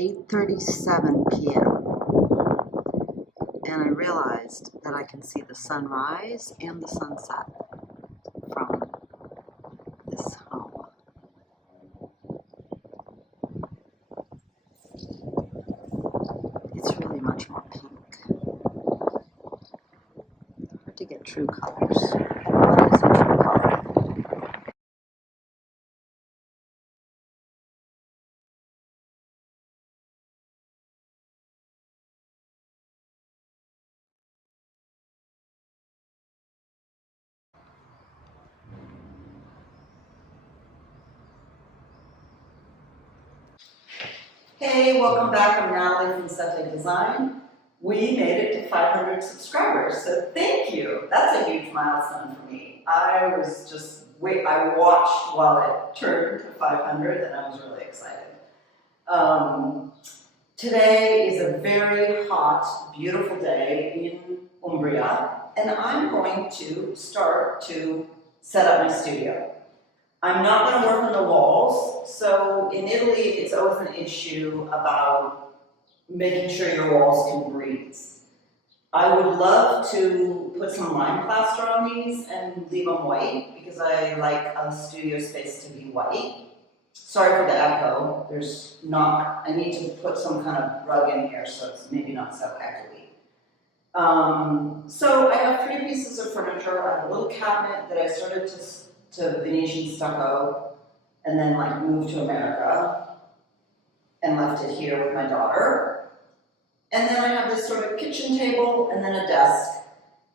8:37 p.m. and I realized that I can see the sunrise and the sunset from this home. It's really much more pink. Hard to get true colors. What is a true color? Hey, welcome back. I'm Natalie from Sette Design. We made it to 500 subscribers, so thank you. That's a huge milestone for me. I watched while it turned to 500 and I was really excited. Today is a very hot, beautiful day in Umbria, and I'm going to start to set up my studio. I'm not going to work on the walls, so in Italy it's always an issue about making sure your walls can breathe. I would love to put some lime plaster on these and leave them white because I like a studio space to be white. Sorry for the echo, I need to put some kind of rug in here so it's maybe not so echoey. So I have 3 pieces of furniture. I have a little cabinet that I started to Venetian stucco and then moved to America and left it here with my daughter. And then I have this sort of kitchen table and then a desk.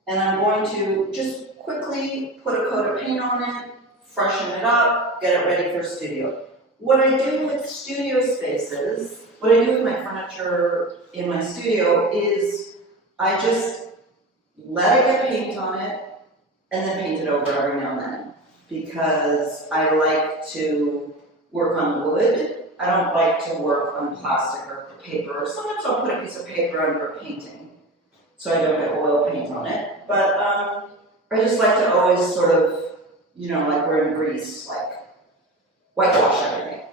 And I'm going to just quickly put a coat of paint on it, freshen it up, get it ready for a studio. What I do with studio spaces, what I do with my furniture in my studio is I just let it get paint on it and then paint it over every now and then. Because I like to work on wood. I don't like to work on plastic or paper. Sometimes I'll put a piece of paper under a painting so I don't get oil paint on it. But I just like to always sort of, like we're in Greece, whitewash everything.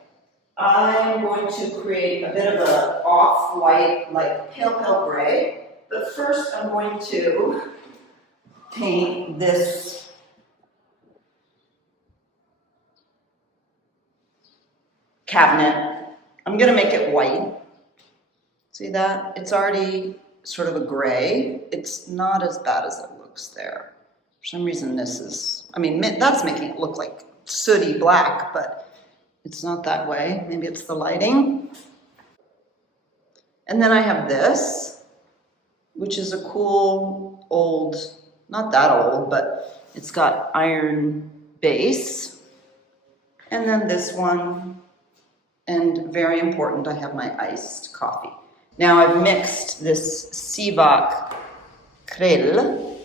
I'm going to create a bit of an off-white, pale gray. But first I'm going to paint this cabinet. I'm going to make it white. See that? It's already sort of a gray. It's not as bad as it looks there. For some reason that's making it look like sooty black, but it's not that way. Maybe it's the lighting. And then I have this, which is a cool old, not that old, but it's got iron base. And then this one. And very important, I have my iced coffee. Now I've mixed this Sivak krill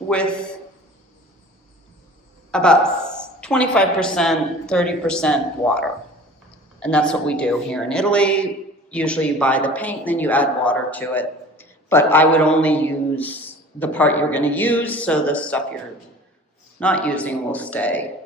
with about 25%, 30% water. And that's what we do here in Italy. Usually you buy the paint, then you add water to it. But I would only use the part you're going to use, so the stuff you're not using will stay.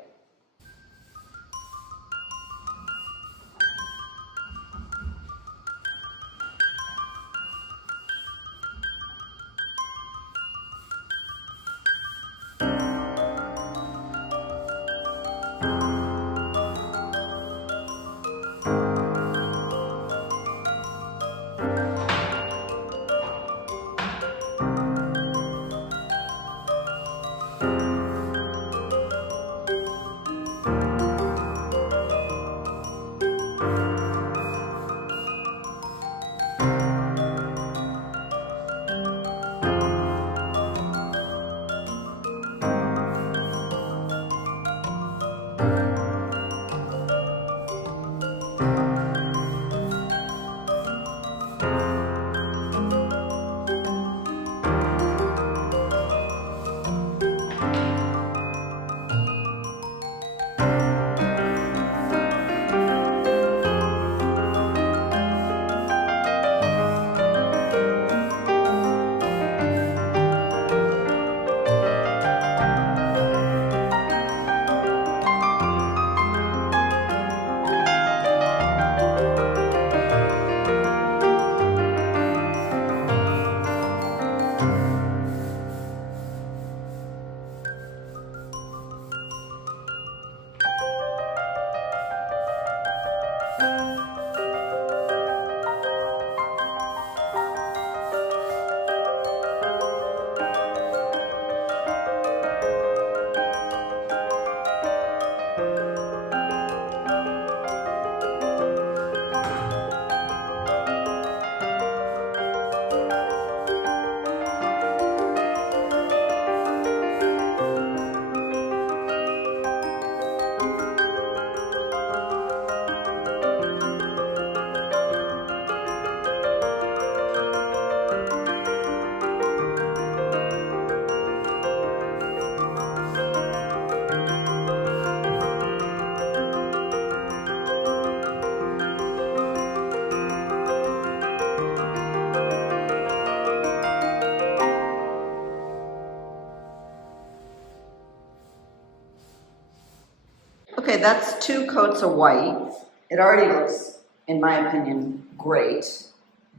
Okay, that's 2 coats of white. It already looks, in my opinion, great.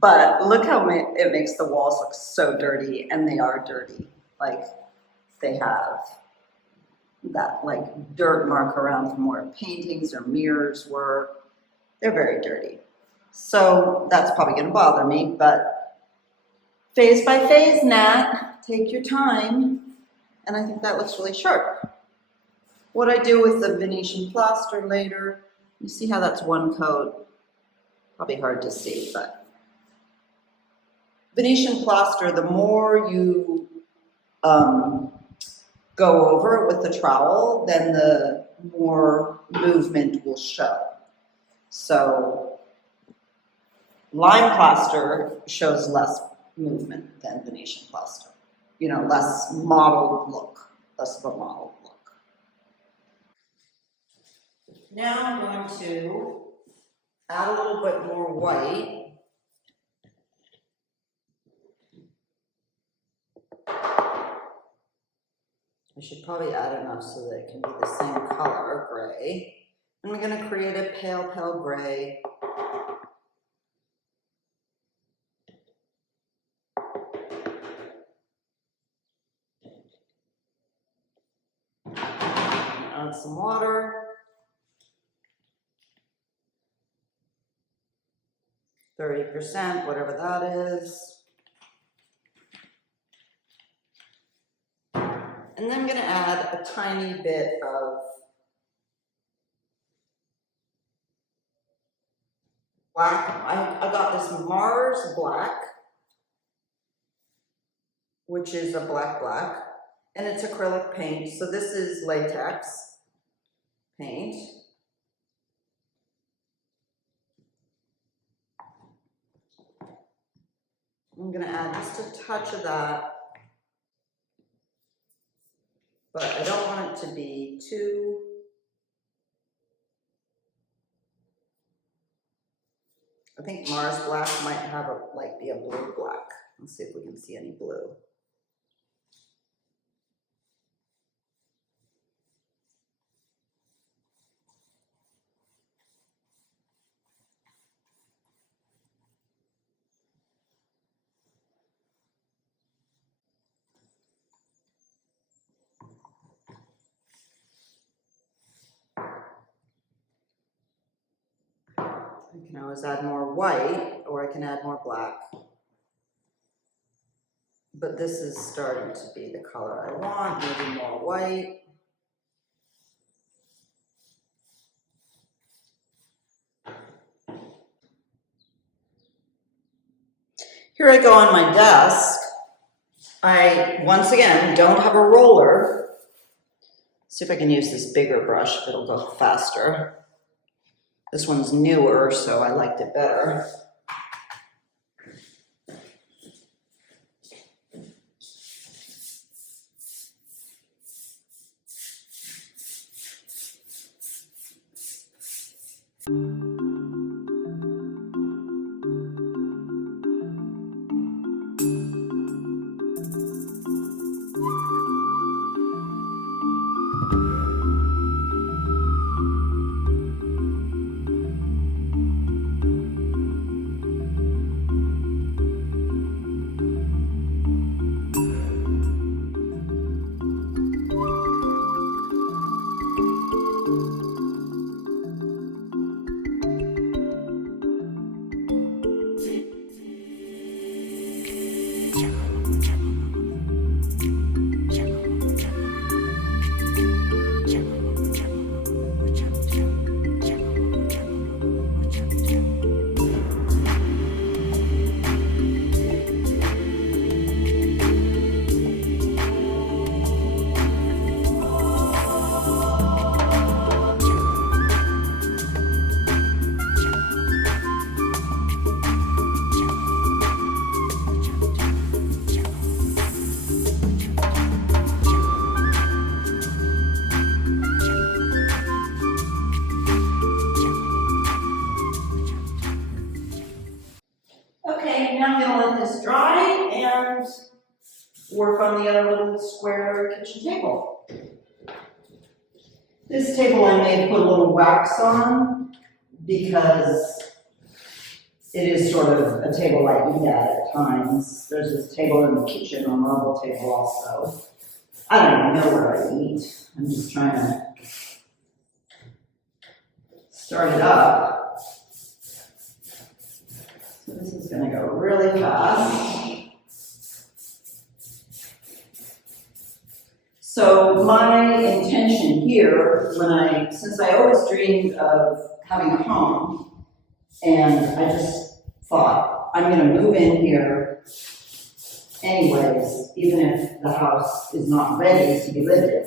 But look how it makes the walls look so dirty, and they are dirty. Like, they have that like dirt mark around from where paintings or mirrors were. They're very dirty. So that's probably gonna bother me, but phase by phase, Nat, take your time. And I think that looks really sharp. What I do with the Venetian plaster later, you see how that's 1 coat? Probably hard to see, but Venetian plaster, the more you go over it with the trowel, then the more movement will show. So lime plaster shows less movement than Venetian plaster. You know, less modeled look, less of a modeled look. Now I'm going to add a little bit more white. I should probably add enough so that it can be the same color, gray. And we're going to create a pale, pale gray. Add some water. 30%, whatever that is. And then I'm going to add a tiny bit of black. I got this Mars Black, which is a black, and it's acrylic paint. So this is latex paint. I'm going to add just a touch of that. But I don't want it to be too, I think Mars Black might have be a blue black. Let's see if we can see any blue. I can always add more white, or I can add more black. But this is starting to be the color I want, maybe more white. Here I go on my desk. I, once again, don't have a roller. See if I can use this bigger brush, if it'll go faster. This one's newer, so I liked it better. Okay, now I'm gonna let this dry and work on the other little square kitchen table. This table I may put a little wax on because it is sort of a table I eat at times. There's this table in the kitchen, a marble table also. I don't even know where I eat. I'm just trying to start it up. So this is gonna go really fast. So my intention here, since I always dreamed of having a home, and I just thought, I'm gonna move in here anyways, even if the house is not ready to be lived in.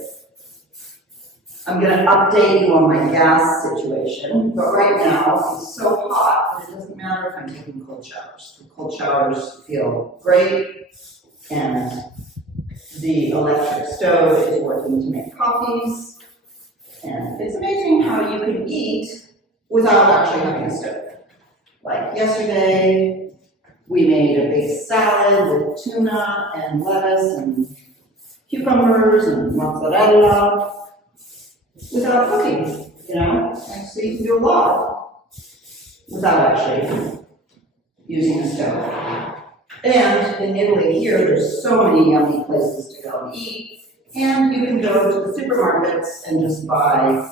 I'm gonna update you on my gas situation, but right now it's so hot that it doesn't matter if I'm taking cold showers. The cold showers feel great, and the electric stove is working to make coffees, and it's amazing how you can eat without actually having a stove. Like yesterday, we made a big salad with tuna and lettuce and cucumbers and mozzarella without cooking, and so you can do a lot without actually using a stove. And in Italy here, there's so many yummy places to go and eat, and you can go to the supermarkets and just buy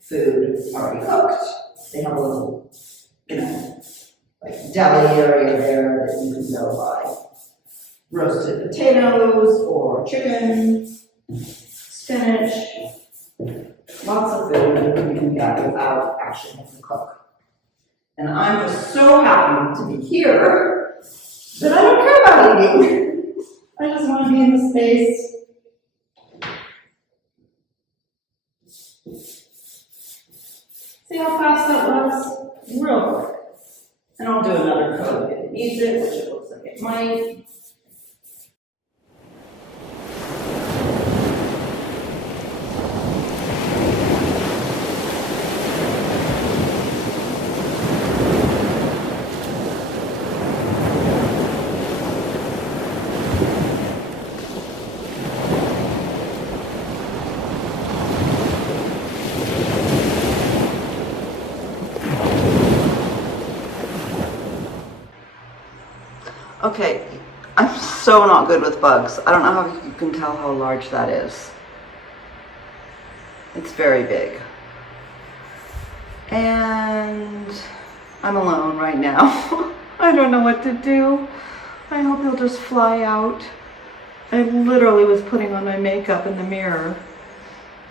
food already cooked. They have a little, like deli area there that you can go buy roasted potatoes or chicken, spinach, lots of food that you can get without actually having to cook. And I'm just so happy to be here that I don't care about eating. I just want to be in the space. See how fast that was? Real quick. And I'll do another coat if it needs it, which it looks like it might. Okay, I'm so not good with bugs. I don't know how you can tell how large that is. It's very big. And I'm alone right now. I don't know what to do. I hope he'll just fly out. I literally was putting on my makeup in the mirror,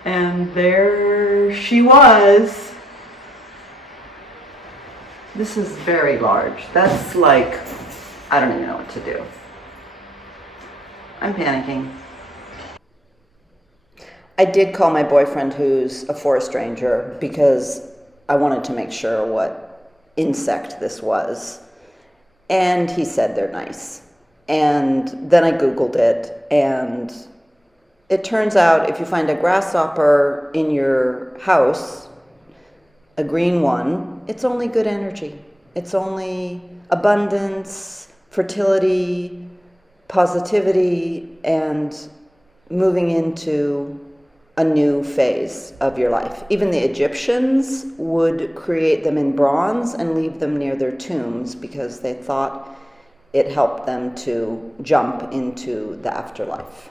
and there she was. This is very large. That's like, I don't even know what to do. I'm panicking. I did call my boyfriend, who's a forest ranger, because I wanted to make sure what insect this was. And he said they're nice. And then I Googled it, and it turns out if you find a grasshopper in your house, a green one, it's only good energy. It's only abundance, fertility, positivity, and moving into a new phase of your life. Even the Egyptians would create them in bronze and leave them near their tombs because they thought it helped them to jump into the afterlife.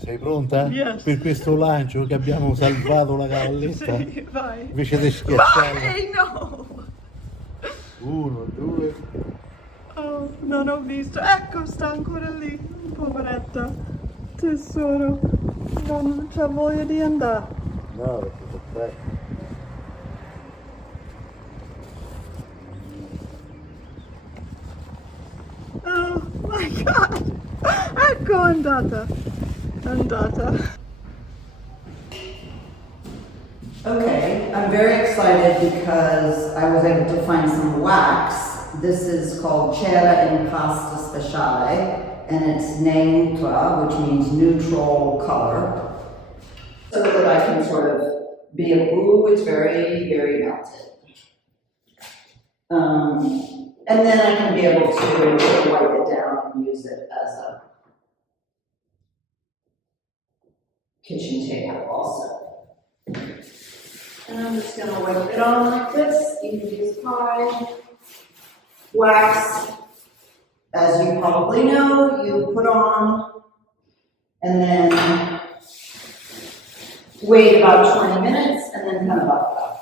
Sei pronta? Yes. Per questo lancio che abbiamo salvato la cavalletta? Sì, vai. Invece di schiacciarla. Vai, no! 1, 2. Oh, non ho visto. Ecco, sta ancora lì. Poveretta. Tesoro. Non c'ha voglia di andare. No, perché sono te. Oh my god! Ecco, è andata. Okay, I'm very excited because I was able to find some wax. This is called Cera in Pasta Speciale, and it's neutra, which means neutral color. So so that I can sort of be a, ooh, it's very, very melted. And then I can be able to sort of wipe it down and use it as a kitchen table also. And I'm just gonna wipe it on like this, easy as pie. Wax, as you probably know, you put on and then wait about 20 minutes and then kind of buff it up.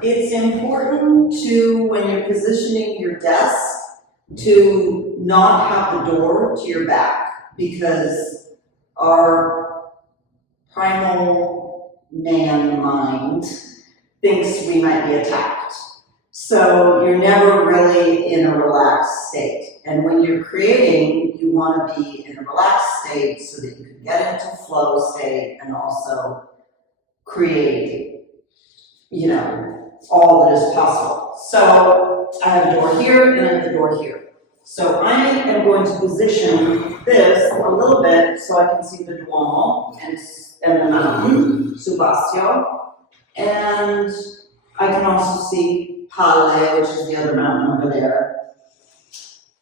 It's important to, when you're positioning your desk, to not have the door to your back, because our primal man mind thinks we might be attacked. So you're never really in a relaxed state. And when you're creating, you want to be in a relaxed state so that you can get into flow state and also create, you know, all that is possible. So I have a door here and I have a door here. So I am going to position this a little bit so I can see the Duomo and the mountain, Subasio, and I can also see Palle, which is the other mountain over there.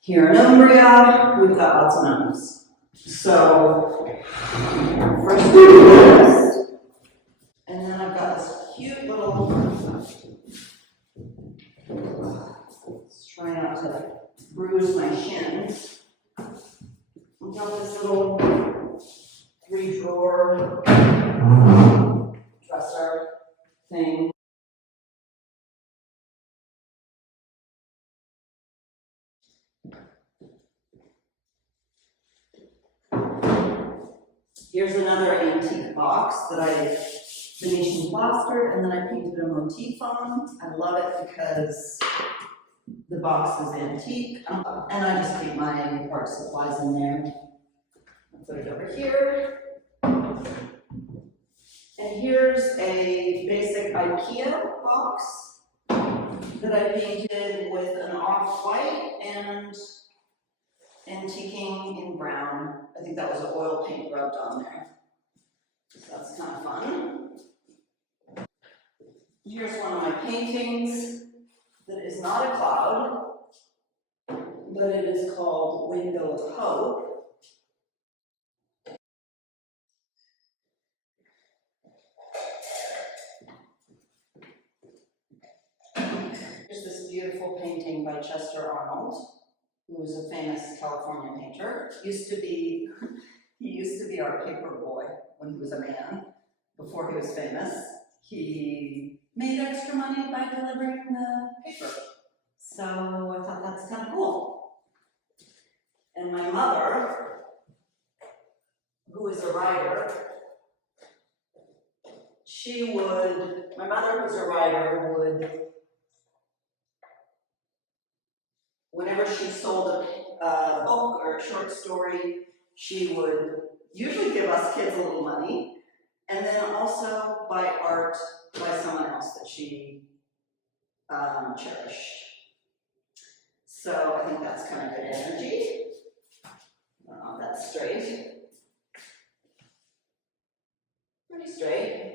Here in Umbria, we've got lots of mountains. So first we do this, and then I've got this cute little, let's try not to bruise my shins. I've got this little 3-drawer dresser thing. Here's another antique box that I Venetian plastered and then I painted a motif on. I love it because the box is antique, and I just keep my art supplies in there. I'll put it over here. And here's a basic IKEA box that I painted with an off-white and antiquing in brown. I think that was an oil paint rubbed on there. So that's kind of fun. Here's one of my paintings that is not a cloud, but it is called Window of Hope. Here's this beautiful painting by Chester Arnold, who was a famous California painter. He used to be our paper boy when he was a man, before he was famous. He made extra money by delivering the paper. So I thought that's kind of cool. And my mother, who is a writer, whenever she sold a book or a short story, she would usually give us kids a little money, and then also buy art by someone else that she cherished. So I think that's kind of good energy. That's straight. Pretty straight.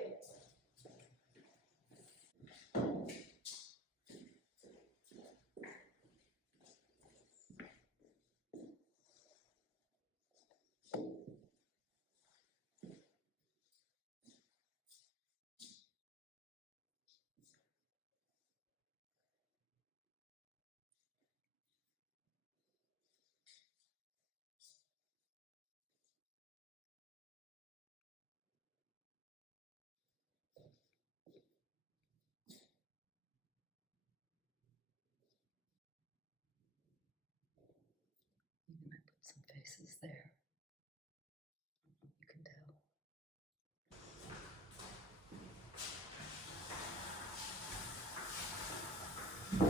spaces there. You can tell.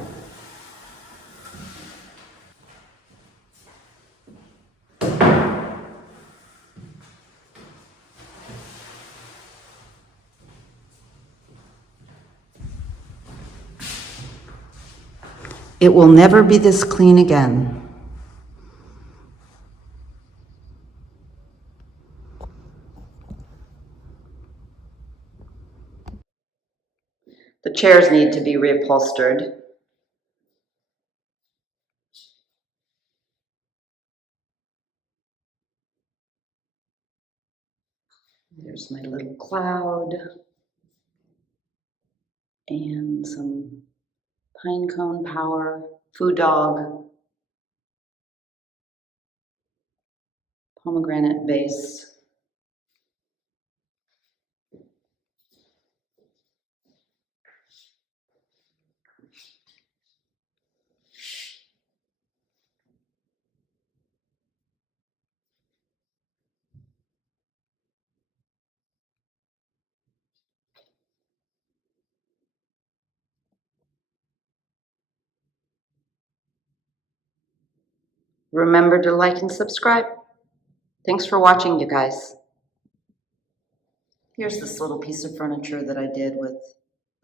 It will never be this clean again. The chairs need to be reupholstered. There's my little cloud and some pine cone power, food dog, pomegranate vase. Remember to like and subscribe. Thanks for watching, you guys. Here's this little piece of furniture that I did with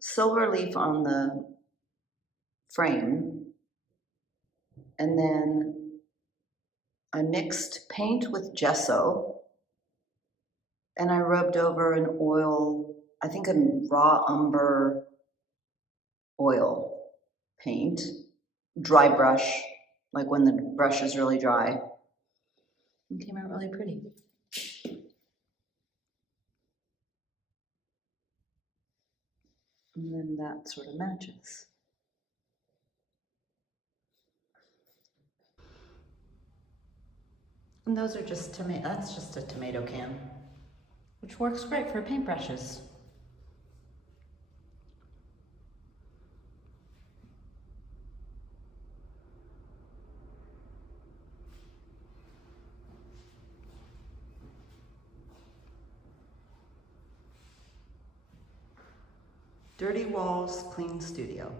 silver leaf on the frame. And then I mixed paint with gesso. And I rubbed over an oil, I think a raw umber oil paint, dry brush, like when the brush is really dry. It came out really pretty. And then that sort of matches. And those are just that's just a tomato can, which works great for paintbrushes. Dirty Walls, Clean Studio.